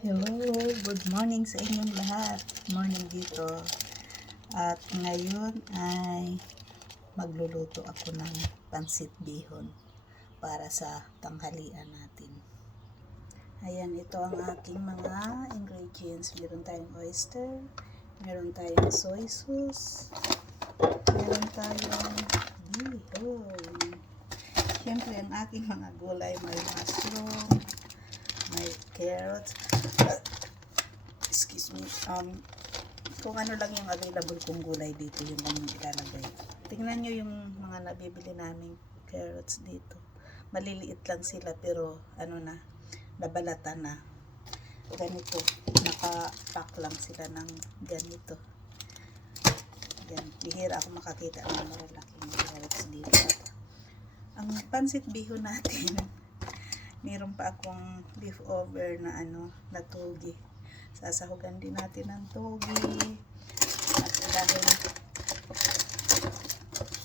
Hello, good morning sa inyong lahat. Morning dito. At ngayon ay magluluto ako ng pansit bihon para sa tanghalian natin. Ayan, ito ang aking mga ingredients. Meron tayong oyster, meron tayong soy sauce, meron tayong bihon. Siyempre, ang aking mga gulay, may mushroom, may carrots, excuse me, kung ano lang yung available kong gulay dito, yun lang yung ilalagay. Tingnan nyo yung mga nabibili naming carrots dito. Maliliit lang sila pero ano na, nabalatan na. Ganito, nakapack lang sila ng ganito. Yan, bihira ako makakita ng malalaking carrots dito. Ang pansit bihon natin, meron pa akong leftover na na togi. Sasahugan din natin ng togi. At dahil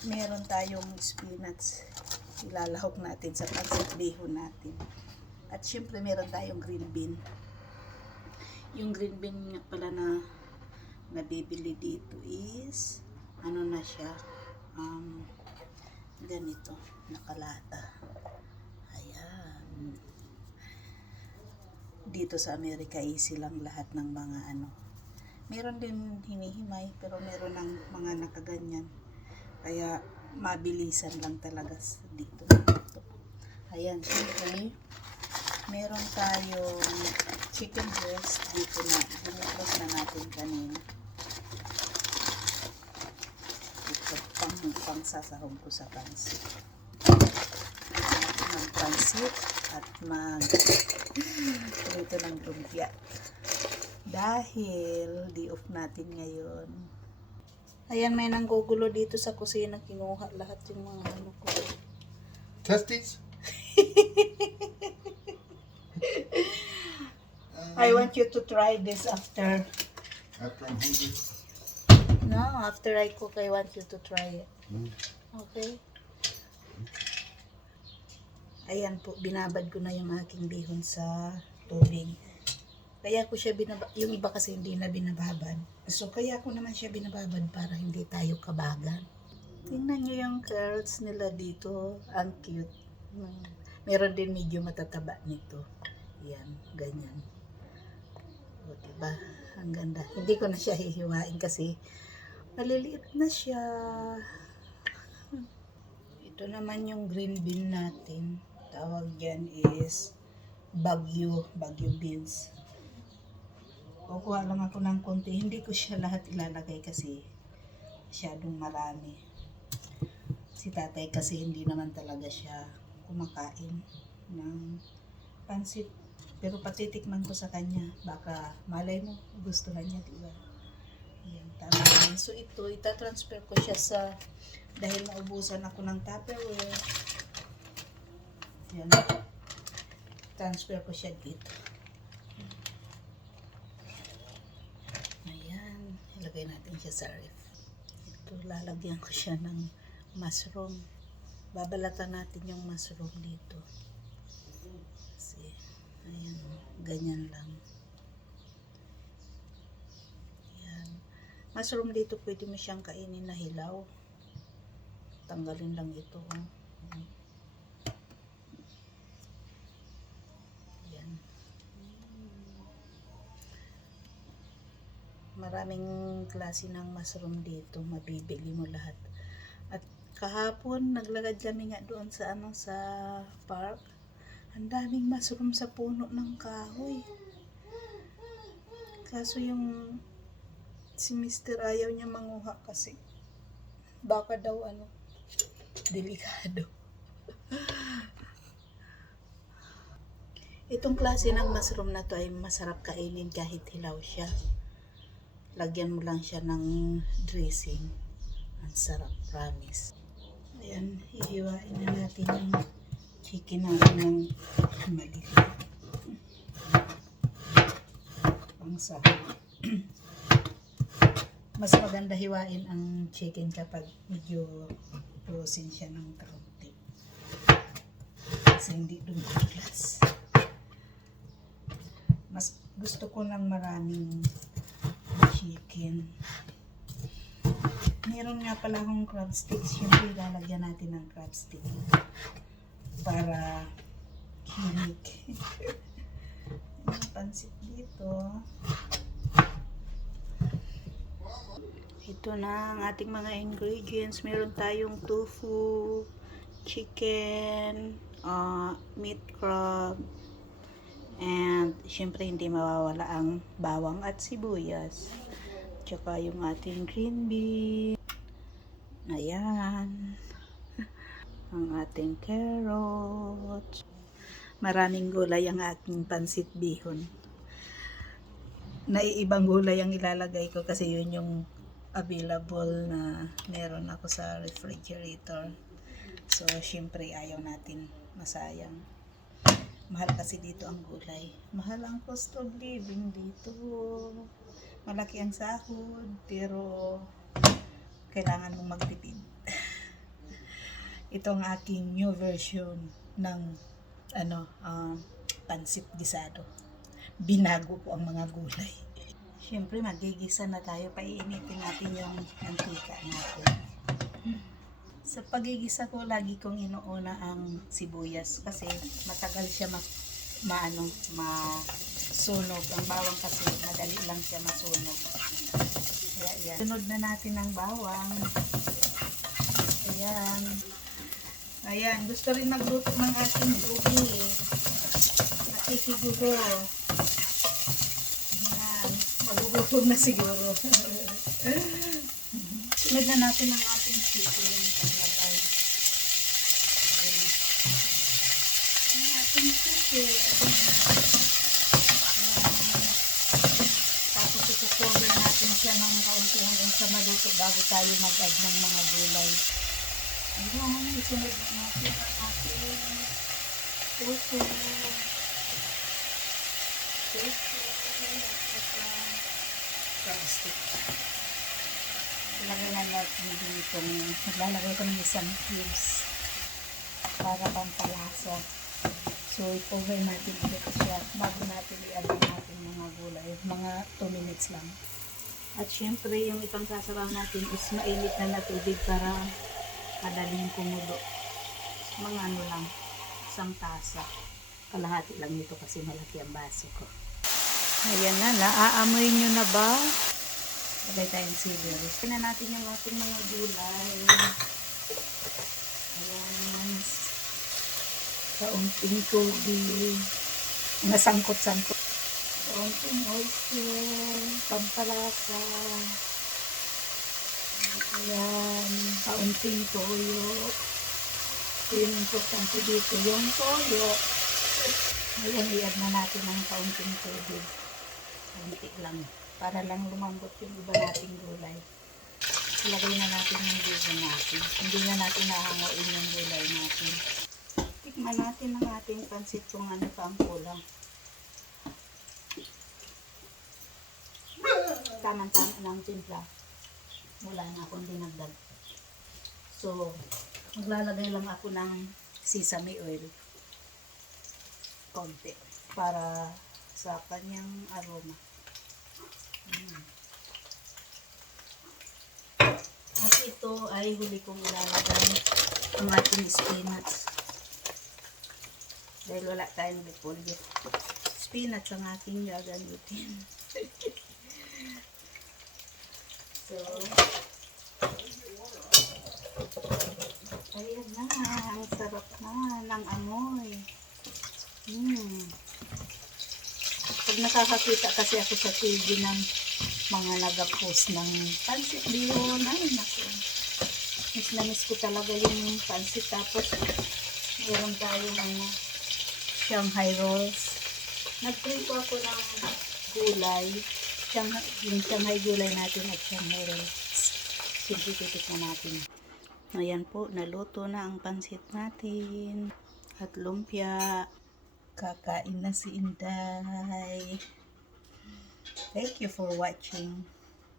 meron tayong spinach, ilalahok natin sa pansit bihon natin. At syempre meron tayong green bean. Yung green bean nga pala na nabibili dito is ano na siya, ganito, nakalata. Ayan. Dito sa Amerika easy lang lahat ng mga meron din hinihimay pero meron ng mga nakaganyan, kaya mabilisan lang talaga dito. Ayan, syempre meron tayong chicken breast dito na binipros na natin kanina. Ito pang sasahog ko sa pansit. Magpansit at ito ng lumpia dahil di off natin ngayon. Ayan, may nanggugulo dito sa kusina, kinuha lahat yung mga ko. Testes? I want you to try this after. After I'm hungry. No, after I cook, I want you to try it. Okay? Ayan po, binabad ko na yung aking bihon sa tubig. Kaya ko siya yung iba kasi hindi na binababad. So, kaya ko naman siya binababad para hindi tayo kabagan. Tingnan nyo yung carrots nila dito. Ang cute. Meron din medyo matataba nito. Yan, ganyan. O, diba? Ang ganda. Hindi ko na siya hihiwain kasi maliliit na siya. Ito naman yung green bean natin. Tawag dyan is bagyo beans. Kukuha lang ako ng konti. Hindi ko siya lahat ilalagay kasi masyadong marami. Si tatay kasi hindi naman talaga siya kumakain ng pansit. Pero patitikman ko sa kanya. Baka malay mo, gustuhan niya, diba? Ayan, tama yan. So ito, itatransfer ko siya sa, dahil naubusan ako ng Tupperware. Ayan. Transfer ko siya dito. Ayan. Ilagay natin siya sa ref. Ito, lalagyan ko siya ng mushroom. Babalatan natin yung mushroom dito. Kasi, ayan, ganyan lang. Ayan. Mushroom dito, pwede mo siyang kainin na hilaw. Tanggalin lang ito. Ayan. Maraming klase ng mushroom dito. Mabibili mo lahat. At kahapon, naglagad kami nga doon sa sa park. Ang daming mushroom sa puno ng kahoy. Kaso yung si Mr. ayaw niya manguha kasi baka daw delikado. Itong klase ng mushroom na to ay masarap kainin kahit hilaw siya. Lagyan mo lang siya ng dressing. Ang sarap, promise. Ayan, hihiwain na natin yung chicken natin ng maliit. Ang sahog. Mas maganda hiwain ang chicken kapag medyo frozen siya ng kaunti. Kasi hindi dumiklas. Mas Gusto ko ng maraming chicken. Meron nga pala akong crab sticks. Siyempre, lalagyan natin ng crab stick para unique. Yung pansit dito. Ito na ang ating mga ingredients. Meron tayong tofu, chicken, meat crab, and syempre hindi mawawala ang bawang at sibuyas. Tsaka yung ating green bean. Ayan. Ang ating carrots. Maraming gulay ang aking pansit bihon. Naiibang gulay ang ilalagay ko kasi yun yung available na meron ako sa refrigerator. So, syempre ayaw natin masayang. Mahal kasi dito ang gulay. Mahal ang cost of living dito. Malaki ang sahod, pero kailangan mong magtipid. Ito ang aking new version ng pansit gisado. Binago ko ang mga gulay. Siyempre, magigisa na tayo. Paiinitin natin yung mantika natin. Sa pagigisa ko, lagi kong inuuna ang sibuyas kasi matagal siya masunog. Ang bawang kasi madali lang siya masunog. Kaya yan. Sunod na natin ang bawang. Ayan. Ayan. Gusto rin magluto ng ating ubi. Nakikigulo. Ayan. Magugutom na siguro. Sunod na natin ang ating chicken. Paglagay. Ang ating chicken. Tapos ito-cover natin siya ng kaunti hanggang sa maluto bago tayo mag-add ng mga gulay. Ayan, isunod na natin ang ating tofu. Crab stick. Ilagay na natin dito. Maglalagay ko ng isang cubes para pampalasa. So, i-cover natin ulit siya bago natin i-add natin mga gulay. Mga 2 minutes lang. At syempre, yung itong sasabaw natin is mainit na tubig para madaling kumulo. Mga lang, isang tasa. Kalahati lang nito kasi malaki ang baso ko. Ayan na, naaamoy nyo na ba? Lagay tayong celery. Tignan natin yung ating mga gulay. Ayan. Kaunting tubig. Mga sangkot-sangkot. Kaunting oyster. Pampalasa. Ayan. Kaunting toyo. Yung importante dito yung toyo. Ayan, i-add na natin ng kaunting tubig. Kaunti lang. Para lang lumambot yung iba nating gulay. Ilagay na natin yung gulay natin. Hindi na natin nahangoin yung gulay natin. Tikman natin ang ating pansit kung ano pa ang kulang. Tama-tama ng timpla. Wala na akong dinagdag. So, maglalagay lang ako ng sesame oil. Konti. Para sa kanyang aroma. At ito ay huli kong ilalagay ang ating spinach. Dahil wala tayong repolyo. Spinach ang ating gagamitin. So, ayan na. Ang sarap na ng amoy. Pag nakakakita kasi ako sa TV ng mga nag-post ng pansit bihon, ay naku. Miss na miss ko talaga yung pansit. Tapos, meron tayo ng Shanghai rolls. Nag-try ko ako ng gulay. Yung Shanghai gulay natin at Shanghai rolls. Sige, titikman natin. Ayan po, naluto na ang pansit natin. At lumpia. Kakain na si Inday. Thank you for watching.